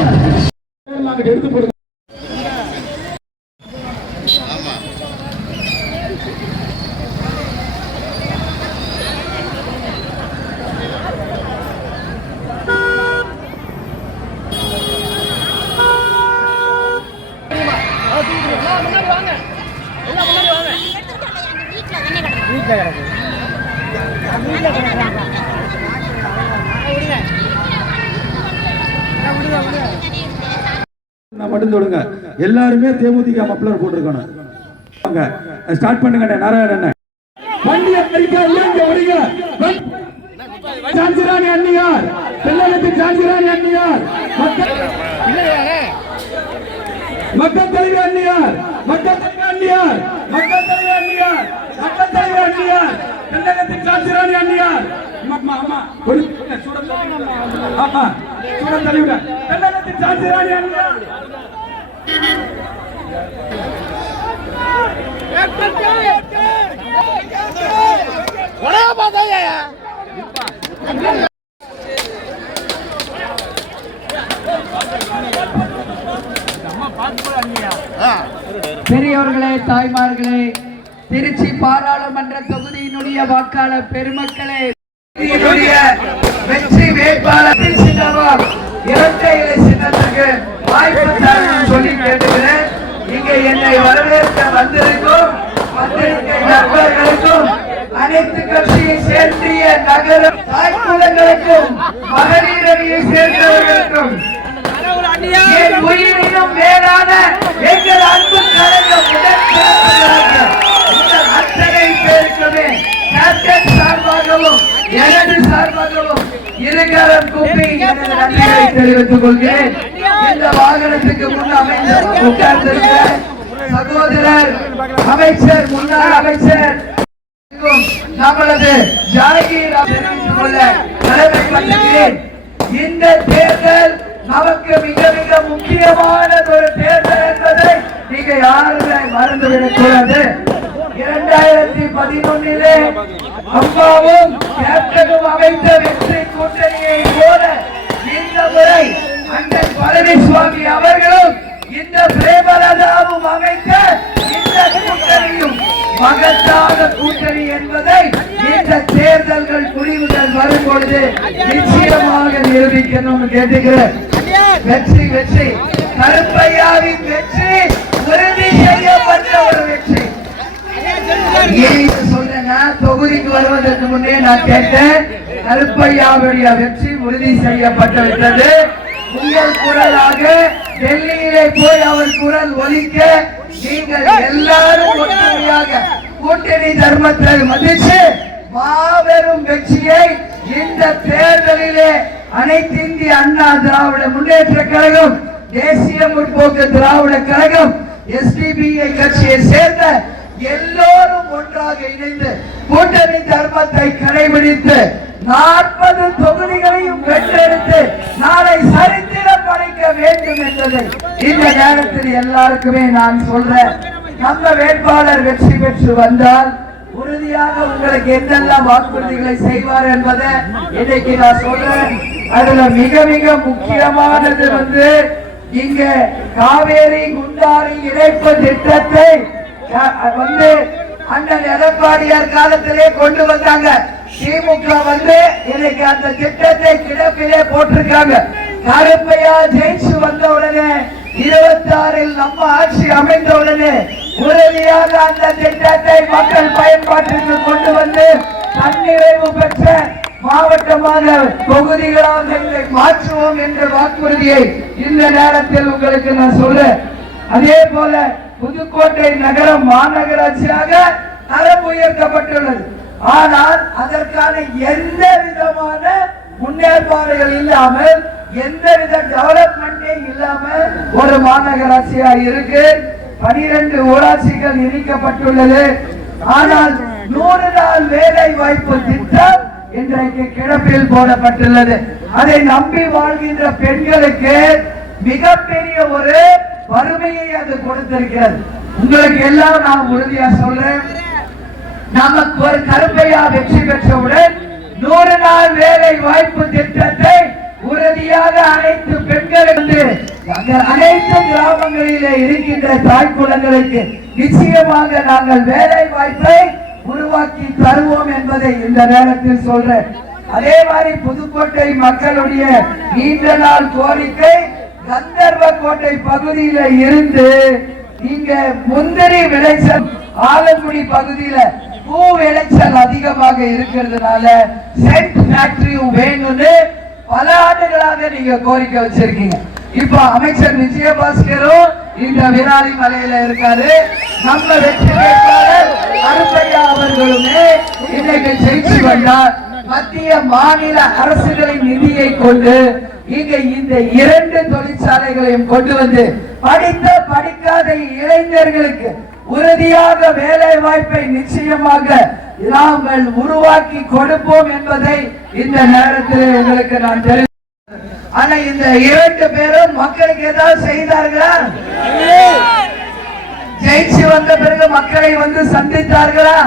வீட்டில் எடுத்து போடுங்க கிடக்கு. மட்டும் சொல்லுங்க எல்லாருமே தேமுதிக மப்ளர் போட்டிருக்கணும். ஸ்டார்ட் பண்ணுங்க நாராயணன் வண்டி அமெரிக்கா உள்ளங்க வருங்க ஜான்சிராணி அண்ணியார் தெல்லகத்து சான்சிராணி அண்ணியார் மக்கள் மக்கள் தலைவர் அண்ணியார் மக்கள் தலைவர் அண்ணியார் மக்கள் தலைவர் அண்ணியார் மக்கள் தலைவர் அண்ணியார் தெல்லகத்து சான்சிராணி அண்ணியார் அம்மா அம்மா ஒரு சூட ஆமா சூட தலைவர் தெல்லகத்து சான்சிராணி அண்ணியார் பெரியவர்களே தாய்மார்களே திருச்சி பாராளுமன்ற தொகுதியினுடைய வாக்காளர் பெருமக்களே இதனுடைய வெற்றி வேட்பாளர் சின்னவர் இரட்டை இலை சின்னத்துக்கு வாய்ப்பு தரணும்னு சொல்லி கேட்டுக்கிறேன். இங்க என்னை வரவேற்க வந்திருக்கும் வந்திருக்க நண்பர்களுக்கும் அனைத்து கட்சியை சேர்ந்திய நகர தாய்க்குலங்களுக்கும் மகளிர் அணியை சேர்ந்தவர்களுக்கும் என் உயிரினும் மேலான எங்கள் அன்பு கலைஞர் இருகரம் கூப்பி எனது நன்றிகளை தெரிவித்துக் கொள்கிறேன் இந்த வாகனத்துக்கு முன் அமைந்த உட்கார்ந்திருந்த சகோதரர் அமைச்சர் முன்னாள் அமைச்சர் நம்மளது ஜாகிர் இந்த தேர்தல் நமக்கு மிக மிக முக்கியமான ஒரு தேர்தல் என்பதை நீங்க யாருமே மறந்துவிடக் கூடாது இரண்டாயிரத்தி பதினொன்னிலே அம்மாவும் கேப்டனும் அமைத்த வெற்றி கூட்டணியை போல இந்த முறை அண்ணன் பழனிசுவாமி அவர்களும் இந்த பிரேமலதாவும் அமைத்த இந்த கூட்டணியும் மகத்தான கூட்டணி என்பதை இந்த தேர்தல்கள் முடிவுகள் வரும் பொழுது நிச்சயமாக நிரூபிக்கணும் கேட்டுக்கிறேன். வெற்றி வெற்றி. கருப்பையாவின் வெற்றி உறுதி செய்யப்பட்ட ஒரு வெற்றி ஏன் தொகுதிக்கு வருவதற்கு முன்னே நான் கேட்டேன் கருப்பையாவுடைய வெற்றி உறுதி செய்யப்பட்டு விட்டது. உங்கள் குரலாக டெல்லியிலே போய் அவர் குரல் ஒலிக்க நீங்கள் எல்லாரும் ஒற்றுமையாக கூட்டணி தர்மத்தை மதித்து மாபெரும் வெற்றியை இந்த தேர்தலிலே அனைத்து இந்திய அண்ணா திராவிட முன்னேற்ற கழகம் தேசிய முற்போக்கு திராவிட கழகம் எஸ்டிபிஐ கட்சியை சேர்ந்த எல்லோரும் ஒன்றாக இணைந்து கூட்டணி தர்மத்தை கடைபிடித்து நாற்பது தொகுதிகளையும் வென்றெடுத்து நாளை சரித்திரம் படைக்க வேண்டும் என்பதை இந்த நேரத்தில் எல்லாருக்குமே நான் சொல்றேன். நம்ம வேட்பாளர் வெற்றி பெற்று வந்தால் உறுதியாக உங்களுக்கு என்னெல்லாம் வாக்குறுதிகளை செய்வார் என்பதை இன்னைக்கு நான் சொல்றேன். அதுல மிக மிக முக்கியமானது வந்து இங்க காவேரி குண்டாரி இணைப்பு திட்டத்தை வந்து அண்ணன் எடப்பாடியார் காலத்திலே கொண்டு வந்தாங்க. திமுக வந்து இன்னைக்கு அந்த திட்டத்தை கிடப்பிலே போட்டிருக்காங்க. கருப்பையா ஜெயிச்சு வந்த உடனே இருபத்தி ஆறில் நம்ம ஆட்சி அமைந்த உடனே உறுதியாக அந்த திட்டத்தை மக்கள் பயன்பாட்டிற்கு கொண்டு வந்து தன்னிறைவு பெற்ற மாவட்டமான தொகுதிகளாக மாற்றுவோம் என்ற வாக்குறுதியை இந்த நேரத்தில் உங்களுக்கு நான் சொல்ல அதே போல புதுக்கோட்டை நகரம் மாநகராட்சியாக தரம் உயர்த்தப்பட்டுள்ளது. ஆனால் அதற்கான எந்த விதமான முன்னேற்பாடுகள் இல்லாமல் எந்தவித டெவலப்மெண்டே இல்லாமல் ஒரு மாநகராட்சியா இருக்கு. பனிரெண்டு ஊராட்சிகள் இணைக்கப்பட்டுள்ளது. ஆனால் நூறு நாள் வேலை வாய்ப்பு திட்டம் இன்றைக்கு கிடப்பில் போடப்பட்டுள்ளது. அதை நம்பி வாழ்கின்ற பெண்களுக்கு மிகப்பெரிய ஒரு வறுமையை அது கொடுத்திருக்கிறது. உங்களுக்கு எல்லாம் நான் உறுதியா சொல்றேன். நமக்கு ஒரு கருப்பையா வெற்றி பெற்றவுடன் நூறு நாள் வேலை வாய்ப்பு திட்டத்தை உறுதியாக அனைத்து பெண்களுக்கு அனைத்து கிராமங்களிலே இருக்கின்ற தாய் குலங்களுக்கு நிச்சயமாக நாங்கள் வேலை வாய்ப்பை உருவாக்கி தருவோம் என்பதை இந்த நேரத்தில் சொல்றேன். அதே மாதிரி புதுக்கோட்டை மக்களுடைய நீண்ட நாள் கோரிக்கை கந்தர்வ கோட்டை பகுதியில இருந்து இங்க முந்திரி விளைச்சல் ஆலங்குடி பகுதியில பூ விளைச்சல் அதிகமாக இருக்கிறதுனால சென்ட் ஃபேக்டரியும் வேணும்னு பல ஆண்டுகளாக நீங்க கோரிக்கை வச்சிருக்கீங்க. இப்ப அமைச்சர் விஜயபாஸ்கரும் இந்த விராலி மலையில இருக்காரு. நம்ம வெற்றி வேட்பாளர் அருப்பையா அவர்களுமே இன்னைக்கு ஜெயிச்சு வந்தார். மத்திய மாநில அரசுகளின் நிதியை கொண்டு இங்க இந்த இரண்டு தொழிற்சாலைகளையும் கொண்டு வந்து படித்த படிக்காத இளைஞர்களுக்கு உறுதியாக வேலை வாய்ப்பை நிச்சயமாக நாங்கள் உருவாக்கி கொடுப்போம் என்பதை இந்த நேரத்தில் உங்களுக்கு நான் தெரிவி ஆனா இந்த இரண்டு பேரும் மக்களுக்கு ஏதாவது செய்தார்களா? ஜெயிச்சு வந்த பிறகு மக்களை வந்து சந்தித்தார்களா?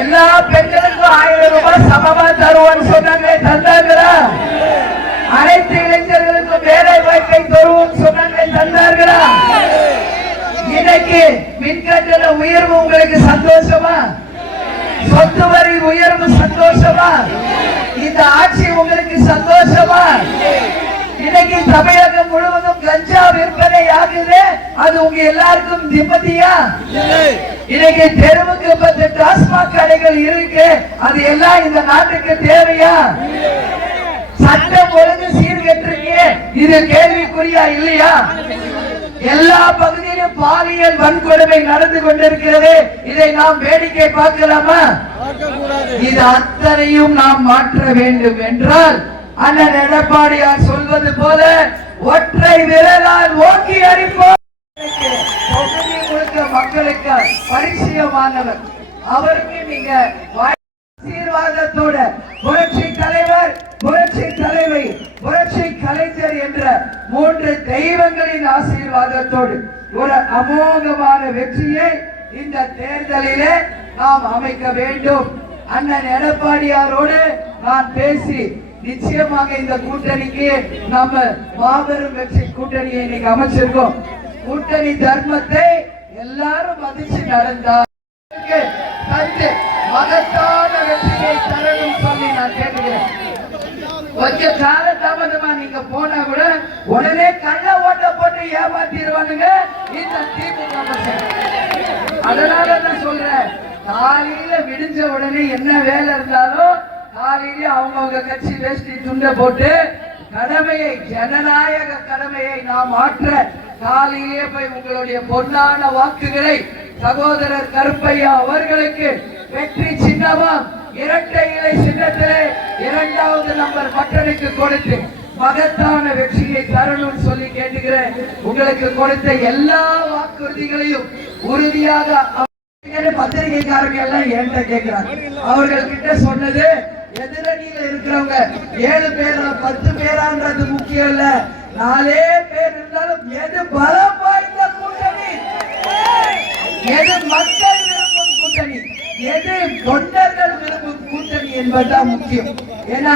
எல்லா பெண்களுக்கும் ஆயிரம் ரூபாய் சமமா தருவோம்னு சொன்னாங்க தந்தாங்களா அனைத்து இளைஞர்களுக்கும் வேலை வாய்ப்பை தருவோம் சொன்னாங்க தந்தார்களா? இன்னைக்கு மின்கட்டண உயர்வு உங்களுக்கு சந்தோஷமா? சொத்து வரி உயர்வு சந்தோஷமா? இந்த ஆட்சி உங்களுக்கு சந்தோஷமா? இன்னைக்கு தமிழக ஆகுது? அது உங்க எல்லாருக்கும் நிம்மதியா? இன்னைக்கு தெருவுக்கு பத்து டாஸ்மாக் கடைகள் இருக்கு. அது எல்லாம் இந்த நாட்டுக்கு தேவையா? சட்டம் ஒழுங்கு சீர்கெட்டிருக்கு. இது கேள்விக்குறியா இல்லையா? எல்லா பகுதியிலும் பாலியல் வன்கொடுமை நடந்து கொண்டிருக்கிறது. இதை நாம் வேடிக்கை பார்க்கலாமா? இது அத்தனையும் நாம் மாற்ற வேண்டும் என்றால் அண்ணன் எடப்பாடியார் சொல்வது போல ஒற்றை விரலால் ஓக்கி அறிப்போம் தொகுதி முழுக்க மக்களுக்கு பரிச்சயமானவர் அவருக்கு நீங்க வாய்- ஆசீர்வாதத்தோட புரட்சி தலைவர் புரட்சி தலைவி புரட்சி கலைஞர் என்ற மூன்று தெய்வங்களின் ஆசீர்வாதத்தோடு ஒரு அமோகமான வெற்றியை இந்த தேர்தலிலே நாம் அமைக்க வேண்டும். அண்ணன் எடப்பாடியாரோடு நான் பேசி நிச்சயமாக இந்த கூட்டணிக்கு நம்ம மாபெரும் வெற்றி கூட்டணியை இன்னைக்கு அமைச்சிருக்கோம். கூட்டணி தர்மத்தை எல்லாரும் மதிச்சு நடந்தார் மகத்தான வெற்றியை தரணும் சொல்லி நான் கேட்டுக்கிறேன். கொஞ்ச கால தாமதமா நீங்க போனா கூட உடனே கள்ள ஓட்ட போட்டு ஏமாத்திடுவானுங்க. இந்த திமுக அதனால நான் சொல்றேன் காலையில விடிஞ்ச உடனே என்ன வேலை இருந்தாலும் காலையிலே அவங்கவுங்க கட்சி வேஷ்டி துண்டை போட்டு கடமையை ஜனநாயக கடமையை நாம் ஆற்ற காலையிலே போய் உங்களுடைய பொன்னான வாக்குகளை சகோதரர் கருப்பையா அவர்களுக்கு வெற்றி சின்னமா இரட்டை இலை சின்னத்திலே இரண்டாவது நம்பர் பட்டனுக்கு கொடுத்து மகத்தான வெற்றியை தரணும்னு சொல்லி கேட்டுக்கிறேன். உங்களுக்கு கொடுத்த எல்லா வாக்குறுதிகளையும் உறுதியாக பத்திரிகைக்காரங்க எல்லாம் என்கிட்ட கேட்கிறாங்க அவர்கள் கிட்ட சொன்னது எதிரணியில இருக்கிறவங்க ஏழு பேர்ல பத்து பேரான்றது முக்கியம் இல்ல. நாலே பேர் இருந்தாலும் எது பலம் வாய்ந்த கூட்டணி? எது மக்கள் விரும்பும் கூட்டணி? எது தொண்டர்கள் விரும்பும் கூட்டணி என்பதுதான் முக்கியம். ஏன்னா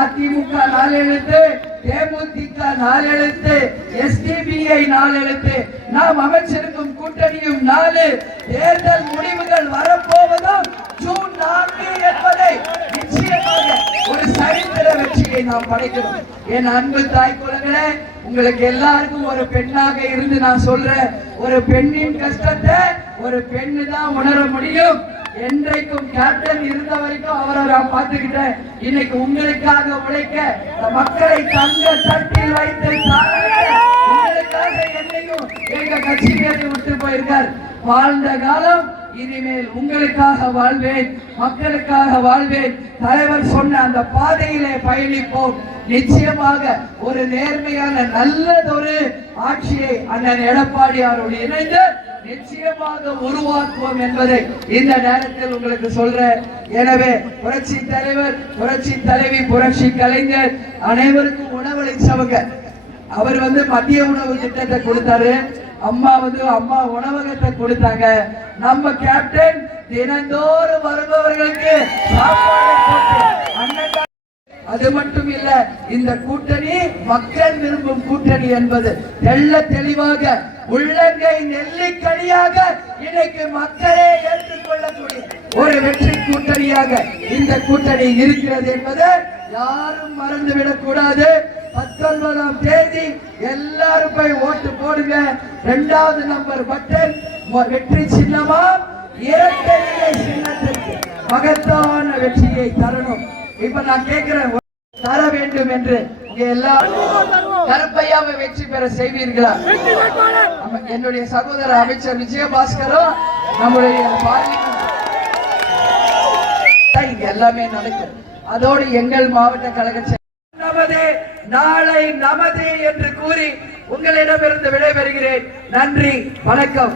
அதிமுக நாலெழுத்து தேமுதிக நாலெழுத்து எஸ்டிபிஐ நாலெழுத்து. நாம் அமைச்சிருக்கும் கூட்டணியும் நாலு. தேர்தல் முடிவுகள் வரப்போவதும் ஜூன் நான்கு என்பதை நிச்சயமாக ஒரு சரித்திர வெற்றியை நாம் படைக்கிறோம். என் அன்பு தாய் குலங்களே உங்களுக்கு எல்லாருக்கும் ஒரு பெண்ணாக இருந்து நான் சொல்றேன். ஒரு பெண்ணின் கஷ்டத்தை ஒரு பெண்ணு தான் உணர முடியும். என்றைக்கும் கேப்டன் இருந்த வரைக்கும் அவரை நான் பார்த்துக்கிட்டேன். இன்னைக்கு உங்களுக்காக உழைக்க மக்களை தங்க தட்டில் வைத்து உங்களுக்காக என்னையும் எங்க கட்சி பேரை விட்டு போயிருக்கார். வாழ்ந்த காலம் இனிமேல் உங்களுக்காக வாழ்வேன் மக்களுக்காக வாழ்வேன். தலைவர் சொன்ன அந்த பாதையிலே பயணிப்போம். நிச்சயமாக ஒரு நேர்மையான நல்லதொரு ஆட்சியை அண்ணன் எடப்பாடியாரோடு இணைந்து நிச்சயமாக உருவாக்குவோம் என்பதை இந்த நேரத்தில் உங்களுக்கு சொல்றேன். எனவே புரட்சி தலைவர் புரட்சி தலைவி புரட்சி கலைஞர் அனைவருக்கும் உணவளிச்சவங்க. அவர் வந்து மதிய உணவு திட்டத்தை கொடுத்தாரு. அம்மா வந்து அம்மா உணவகத்தை கொடுத்தாங்க. நம்ம கேப்டன் தினந்தோறும் வருபவர்களுக்கு சாப்பாடு அது மட்டும் இல்ல இந்த கூட்டணி மக்கள் விரும்பும் கூட்டணி என்பது தெள்ள தெளிவாக உள்ளங்கை நெல்லிக்கனியாக இன்னைக்கு மக்களே ஏற்றுக்கொள்ளக்கூடிய ஒரு வெற்றி கூட்டணியாக இந்த கூட்டணி இருக்கிறது என்பது யாரும் மறந்துவிடக் கூடாது பத்தொன்பதாம் தேதி எல்லாரும் போய் ஓட்டு போடுங்க. இரண்டாவது நம்பர் பட்டன் வெற்றி சின்னமா? இரட்டை சின்னத்திற்கு மகத்தான வெற்றியை தரணும். இப்ப நான் கேட்கிறேன் தர வேண்டும் என்று. இங்க எல்லாரும் கருப்பையாவை வெற்றி பெற செய்வீர்களா? என்னுடைய சகோதர அமைச்சர் விஜயபாஸ்கரும் நம்முடைய பார்லிமெண்ட் எல்லாமே நடக்கும். அதோடு எங்கள் மாவட்ட கழக செயலர் நமதே நாளை நமதே என்று கூறி உங்களிடமிருந்து விடைபெறுகிறேன். நன்றி வணக்கம்.